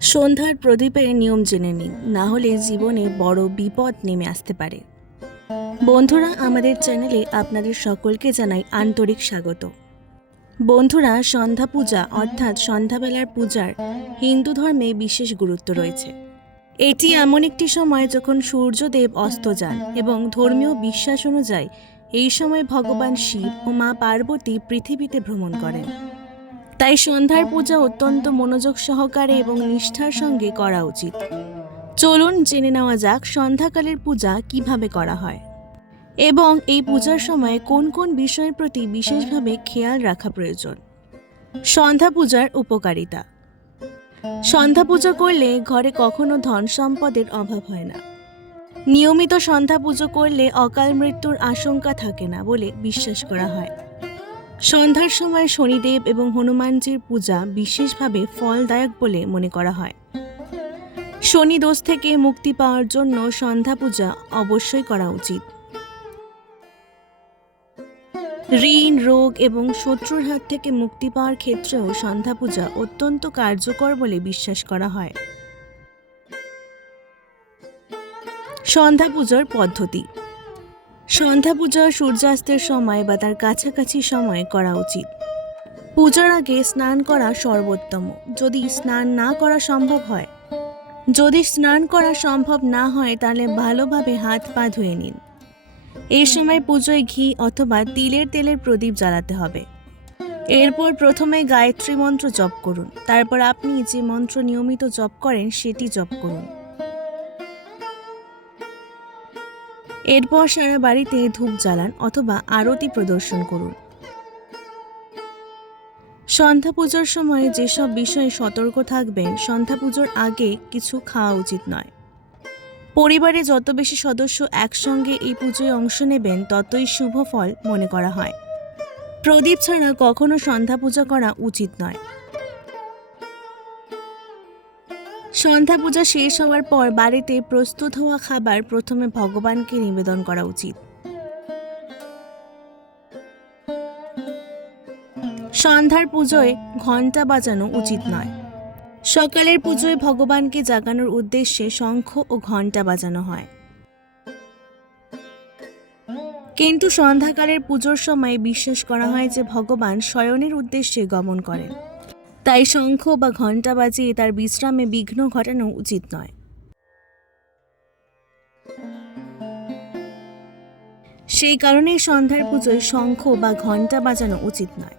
সন্ধ্যার প্রদীপের নিয়ম জেনে নিন, না হলে জীবনে বড় বিপদ নেমে আসতে পারে। বন্ধুরা, আমাদের চ্যানেলে আপনাদের সকলকে জানাই আন্তরিক স্বাগত। বন্ধুরা, সন্ধ্যা পূজা অর্থাৎ সন্ধ্যাবেলার পূজার হিন্দু ধর্মে বিশেষ গুরুত্ব রয়েছে। এটি এমন একটি সময় যখন সূর্যদেব অস্ত যান এবং ধর্মীয় বিশ্বাস অনুযায়ী এই সময় ভগবান শিব ও মা পার্বতী পৃথিবীতে ভ্রমণ করেন। তাই সন্ধ্যার পূজা অত্যন্ত মনোযোগ সহকারে এবং নিষ্ঠার সঙ্গে করা উচিত। চলুন জেনে নেওয়া যাক সন্ধ্যাকালের পূজা কিভাবে করা হয় এবং এই পূজার সময় কোন কোন বিষয়ের প্রতি বিশেষভাবে খেয়াল রাখা প্রয়োজন। সন্ধ্যা পূজার উপকারিতা। সন্ধ্যা পূজা করলে ঘরে কখনো ধন সম্পদের অভাব হয় না। নিয়মিত সন্ধ্যা পুজো করলে অকাল মৃত্যুর আশঙ্কা থাকে না বলে বিশ্বাস করা হয়। সন্ধ্যার সময় শনিদেব এবং হনুমানজির পূজা বিশেষভাবে ফলদায়ক বলে মনে করা হয়। শনি দোষ থেকে মুক্তি পাওয়ার জন্য সন্ধ্যা পূজা অবশ্যই করা উচিত। ঋণ, রোগ এবং শত্রুর হাত থেকে মুক্তি পাওয়ার ক্ষেত্রেও সন্ধ্যা পূজা অত্যন্ত কার্যকর বলে বিশ্বাস করা হয়। সন্ধ্যা পূজার পদ্ধতি। সন্ধ্যা পূজা সূর্যাস্তের সময় বা তার কাছাকাছি সময় করা উচিত। পূজার আগে স্নান করা সর্বোত্তম, যদি স্নান না করা সম্ভব হয়। যদি স্নান করা সম্ভব না হয় তাহলে ভালোভাবে হাত পা ধুয়ে নিন। এই সময় পুজোয় ঘি অথবা তিলের তেলের প্রদীপ জ্বালাতে হবে। এরপর প্রথমে গায়ত্রী মন্ত্র জপ করুন, তারপর আপনি যে মন্ত্র নিয়মিত জপ করেন সেটি জপ করুন। এরপর সারা বাড়িতে ধূপ জ্বালান অথবা আরতি প্রদর্শন করুন। সন্ধ্যা পূজার সময় যেসব বিষয়ে সতর্ক থাকবেন, সন্ধ্যা পুজোর আগে কিছু খাওয়া উচিত নয়। পরিবারে যত বেশি সদস্য একসঙ্গে এই পুজোয় অংশ নেবেন ততই শুভ ফল মনে করা হয়। প্রদীপ ছাড়া কখনো সন্ধ্যা পূজা করা উচিত নয়। সন্ধ্যা পূজা শেষ হওয়ার পর বাড়িতে প্রস্তুত হওয়া খাবার প্রথমে ভগবানকে নিবেদন করা উচিত। সন্ধ্যার পুজোয় ঘণ্টা বাজানো উচিত নয়। সকালের পুজোয় ভগবানকে জাগানোর উদ্দেশ্যে শঙ্খ ও ঘণ্টা বাজানো হয়, কিন্তু সন্ধ্যাকালের পুজোর সময় বিশ্বাস করা হয় যে ভগবান শয়নের উদ্দেশ্যে গমন করেন, তাই শঙ্খ বা ঘণ্টা বাজিয়ে তার বিশ্রামে বিঘ্ন ঘটানো উচিত নয়। সেই কারণেই সন্ধ্যার পুজোয় শঙ্খ বা ঘণ্টা বাজানো উচিত নয়।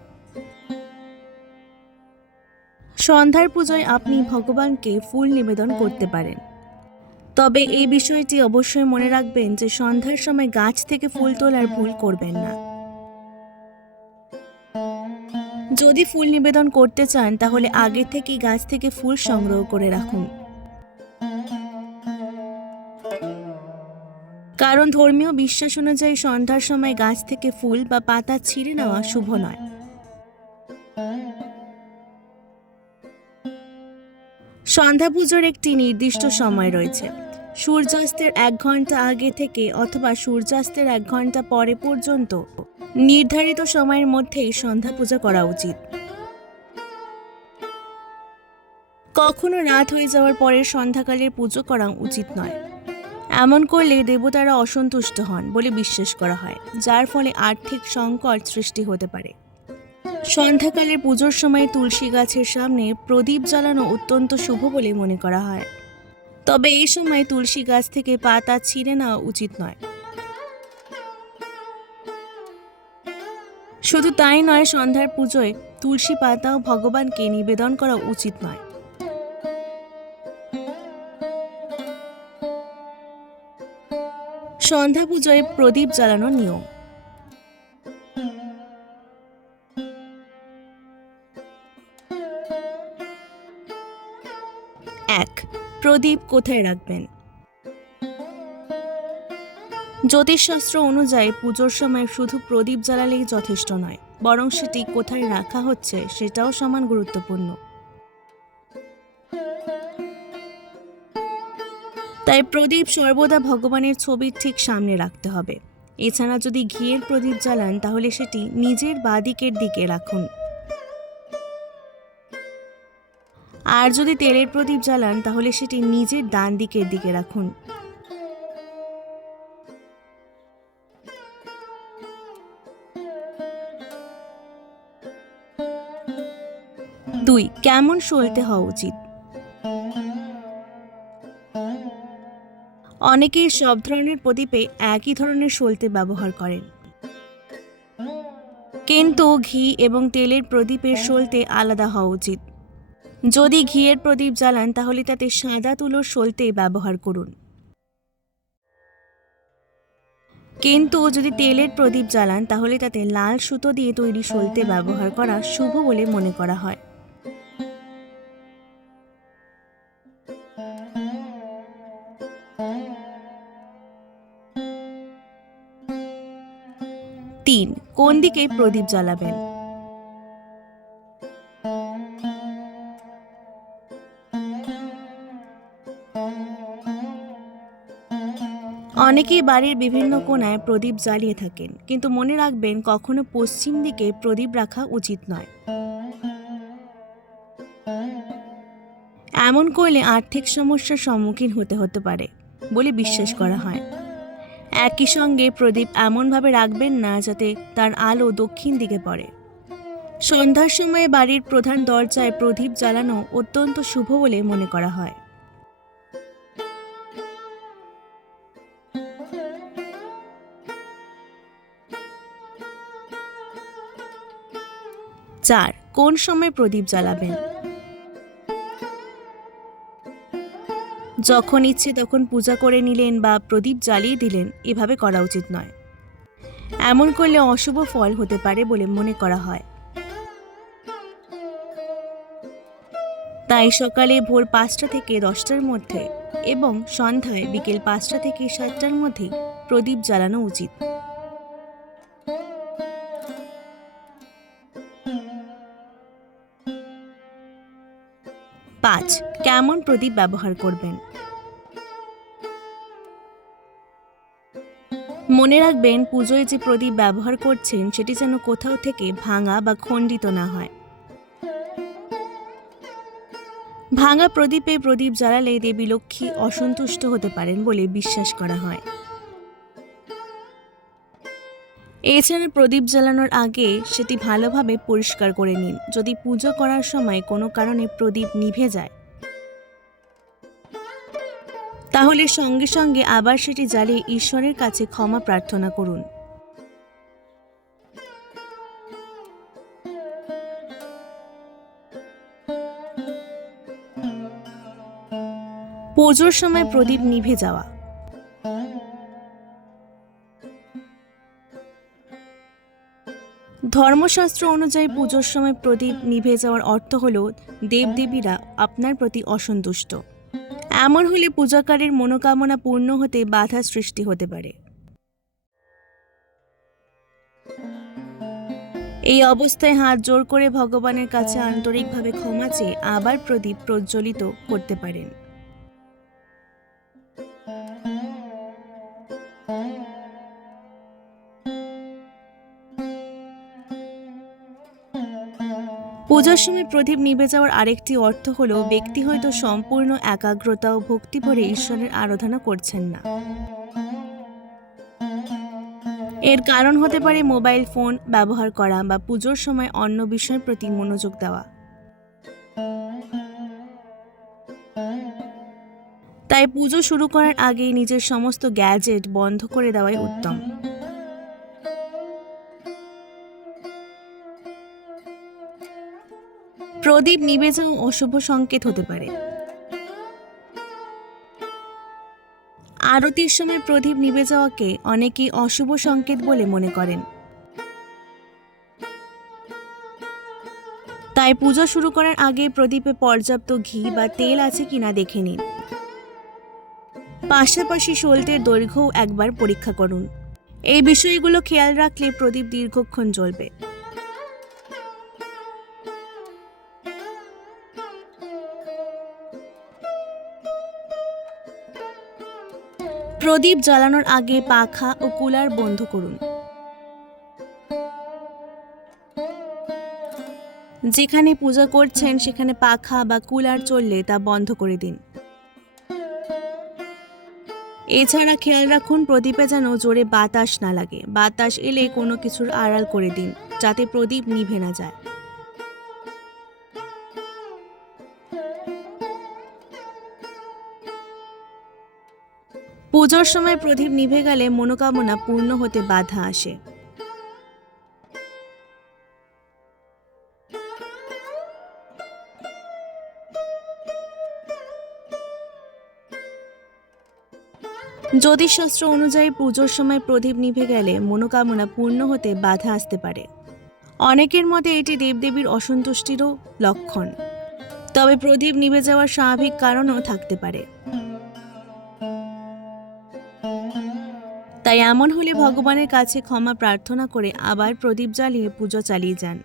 সন্ধ্যার পুজোয় আপনি ভগবানকে ফুল নিবেদন করতে পারেন, তবে এই বিষয়টি অবশ্যই মনে রাখবেন যে সন্ধ্যার সময় গাছ থেকে ফুল তোলার ভুল করবেন না। যদি ফুল নিবেদন করতে চান তাহলে আগে থেকেই গাছ থেকে ফুল সংগ্রহ করে রাখুন, কারণ ধর্মীয় বিশ্বাস অনুযায়ী সন্ধ্যার সময় গাছ থেকে ফুল বা পাতা ছিঁড়ে নেওয়া শুভ নয়। সন্ধ্যা পুজোর একটি নির্দিষ্ট সময় রয়েছে। সূর্যাস্তের 1 ঘন্টা আগে থেকে অথবা সূর্যাস্তের 1 ঘন্টা পরে পর্যন্ত নির্ধারিত সময়ের মধ্যেই সন্ধ্যা পূজা করা উচিত। কখনো রাত হয়ে যাওয়ার পরে সন্ধ্যাকালের পুজো করা উচিত নয়। এমন করলে দেবতারা অসন্তুষ্ট হন বলে বিশ্বাস করা হয়, যার ফলে আর্থিক সংকট সৃষ্টি হতে পারে। সন্ধ্যাকালের পুজোর সময় তুলসী গাছের সামনে প্রদীপ জ্বালানো অত্যন্ত শুভ বলে মনে করা হয়, তবে এই সময় তুলসী গাছ থেকে পাতা ছিঁড়ে নেওয়া উচিত নয়। শুধু তাই নয়, সন্ধ্যার পুজোয় তুলসী পাতাও ভগবানকে নিবেদন করা উচিত নয়। সন্ধ্যা পূজায় প্রদীপ জ্বালানোর নিয়ম। 1. প্রদীপ কোথায় রাখবেন? জ্যোতিষশাস্ত্র অনুযায়ী পুজোর সময় শুধু প্রদীপ জ্বালালেই যথেষ্ট নয়, বরং সেটি কোথায় রাখা হচ্ছে সেটাও সমান গুরুত্বপূর্ণ। তাই প্রদীপ সর্বদা ভগবানের ছবির ঠিক সামনে রাখতে হবে। এছাড়া যদি ঘিয়ের প্রদীপ জ্বালান তাহলে সেটি নিজের বাঁ দিকের দিকে রাখুন। আর যদি তেলের প্রদীপ জ্বালান তাহলে সেটি নিজের ডান দিকের দিকে রাখুন। 2. কেমন সলতে হওয়া উচিত? অনেকেই সব ধরনের প্রদীপে একই ধরনের সলতে ব্যবহার করেন, কিন্তু ঘি এবং তেলের প্রদীপের সলতে আলাদা হওয়া উচিত। যদি ঘিয়ের প্রদীপ জ্বালান তাহলে তাতে সাদা তুলোর সলতে ব্যবহার করুন, কিন্তু যদি তেলের প্রদীপ জ্বালান তাহলে তাতে লাল সুতো দিয়ে তৈরি সলতে ব্যবহার করা শুভ বলে মনে করা হয়। 3. কোন দিকে প্রদীপ জ্বালাবেন? অনেকেই বাড়ির বিভিন্ন কোণায় প্রদীপ জ্বালিয়ে থাকেন, কিন্তু মনে রাখবেন কখনো পশ্চিম দিকে প্রদীপ রাখা উচিত নয়। এমন করলে আর্থিক সমস্যার সম্মুখীন হতে পারে বলে বিশ্বাস করা হয়। একই সঙ্গে প্রদীপ এমনভাবে রাখবেন না যাতে তার আলো দক্ষিণ দিকে পড়ে। সন্ধ্যার সময় বাড়ির প্রধান দরজায় প্রদীপ জ্বালানো অত্যন্ত শুভ বলে মনে করা হয়। 4. কোন সময় প্রদীপ জ্বালাবেন? যখন ইচ্ছে তখন পূজা করে নিলেন বা প্রদীপ জ্বালিয়ে দিলেন, এভাবে করা উচিত নয়। এমন করলে অশুভ ফল হতে পারে বলে মনে করা হয়। তাই সকালে ভোর 5টা থেকে 10টার মধ্যে এবং সন্ধ্যায় বিকেল 5টা থেকে 7টার মধ্যে প্রদীপ জ্বালানো উচিত। 5. কেমন প্রদীপ ব্যবহার করবেন? মনে রাখবেন পুজোয় যে প্রদীপ ব্যবহার করছেন সেটি যেন কোথাও থেকে ভাঙা বা খণ্ডিত না হয়। ভাঙা প্রদীপে প্রদীপ জ্বালালে দেবী লক্ষ্মী অসন্তুষ্ট হতে পারেন বলে বিশ্বাস করা হয়। এছাড়া প্রদীপ জ্বালানোর আগে সেটি ভালোভাবে পরিষ্কার করে নিন। যদি পুজো করার সময় কোনো কারণে প্রদীপ নিভে যায় তাহলে সঙ্গে সঙ্গে আবার সেটি জ্বালিয়ে ঈশ্বরের কাছে ক্ষমা প্রার্থনা করুন। পুজোর সময় প্রদীপ নিভে যাওয়া। ধর্মশাস্ত্র অনুযায়ী পুজোর সময় প্রদীপ নিভে যাওয়ার অর্থ হল দেবদেবীরা আপনার প্রতি অসন্তুষ্ট। এমন হলে পূজাকারীর মনোকামনা পূর্ণ হতে বাধা সৃষ্টি হতে পারে। এই অবস্থায় হাত জোর করে ভগবানের কাছে আন্তরিকভাবে ক্ষমা চেয়ে আবার প্রদীপ প্রজ্বলিত করতে পারেন। পূজার সময় প্রদীপ নিভে যাওয়ার আরেকটি অর্থ হলো ব্যক্তি হয়তো সম্পূর্ণ একাগ্রতা ও ভক্তি ভরে ঈশ্বরের আরাধনা করছেন না। এর কারণ হতে পারে মোবাইল ফোন ব্যবহার করা বা পুজোর সময় অন্য বিষয়ের প্রতি মনোযোগ দেওয়া। তাই পুজো শুরু করার আগে নিজের সমস্ত গ্যাজেট বন্ধ করে দেওয়াই উত্তম। প্রদীপ নিভে যাওয়া অশুভ সংকেত হতে পারে। আরতির সময় প্রদীপ নিভে যাওয়াকে অনেকেই অশুভ সংকেত বলে মনে করেন। তাই পূজা শুরু করার আগে প্রদীপে পর্যাপ্ত ঘি বা তেল আছে কিনা দেখে নিন। পাশাপাশি সলতের দৈর্ঘ্যও একবার পরীক্ষা করুন। এই বিষয়গুলো খেয়াল রাখলে প্রদীপ দীর্ঘক্ষণ জ্বলবে। প্রদীপ জ্বালানোর আগে পাখা ও কুলার বন্ধ করুন। যেখানে পূজা করছেন সেখানে পাখা বা কুলার চললে তা বন্ধ করে দিন। এছাড়া খেয়াল রাখুন প্রদীপে যেন জোরে বাতাস না লাগে। বাতাস এলে কোনো কিছুর আড়াল করে দিন, যাতে প্রদীপ নিভে না যায়। পুজোর সময় প্রদীপ নিভে গেলে মনোকামনা পূর্ণ হতে বাধা আসে। জ্যোতিষশাস্ত্র অনুযায়ী পুজোর সময় প্রদীপ নিভে গেলে মনোকামনা পূর্ণ হতে বাধা আসতে পারে। অনেকের মতে এটি দেবদেবীর অসন্তুষ্টিরও লক্ষণ। তবে প্রদীপ নিভে যাওয়ার স্বাভাবিক কারণও থাকতে পারে। তাই এমন হলে ভগবানের কাছে ক্ষমা প্রার্থনা করে আবার প্রদীপ জ্বালিয়ে পুজো চালিয়ে যান।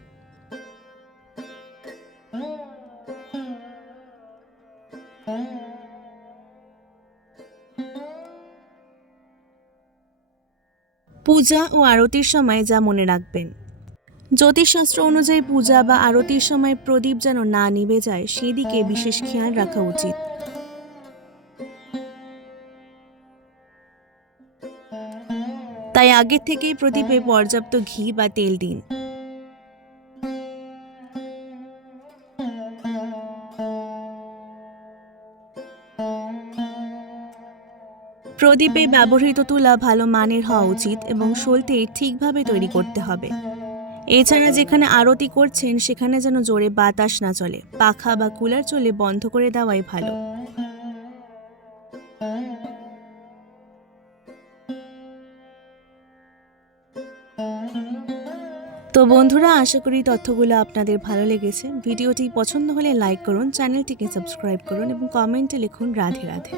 পূজা ও আরতির সময় যা মনে রাখবেন। জ্যোতিষশাস্ত্র অনুযায়ী পূজা বা আরতির সময় প্রদীপ যেন না নিভে যায় সেদিকে বিশেষ খেয়াল রাখা উচিত। তাই আগের থেকেই প্রদীপে পর্যাপ্ত ঘি বা তেল দিন। প্রদীপে ব্যবহৃত তুলা ভালো মানের হওয়া উচিত এবং সলতে ঠিকভাবে তৈরি করতে হবে। এছাড়া যেখানে আরতি করছেন সেখানে যেন জোরে বাতাস না চলে। পাখা বা কুলার চলে বন্ধ করে দেওয়াই ভালো। তো বন্ধুরা, আশা করি তথ্যগুলো আপনাদের ভালো লেগেছে। ভিডিওটি পছন্দ হলে লাইক করুন, চ্যানেলটিকে সাবস্ক্রাইব করুন এবং কমেন্টে লিখুন রাধে রাধে।